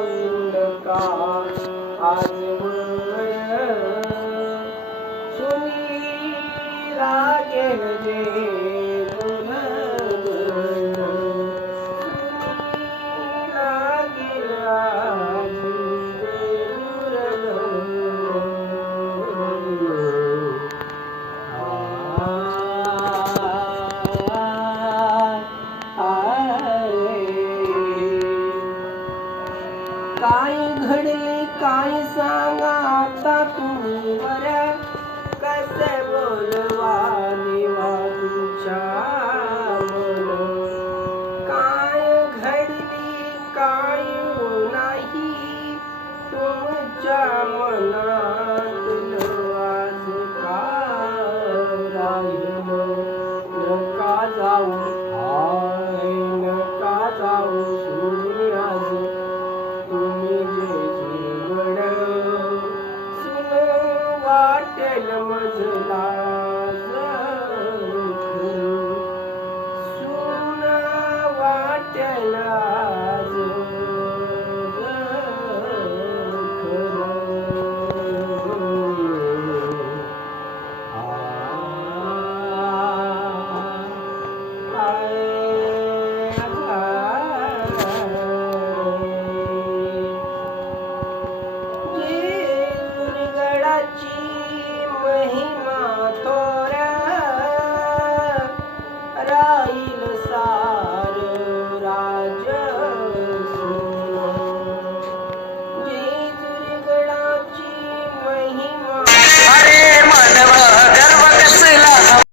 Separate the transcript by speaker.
Speaker 1: उंडका आज सुनी सुनीला जे घडले काय सांगा आता तुम्ही बरा कसे बोलवा काय घडली काय हो नाही? तुमच्या तेल मजला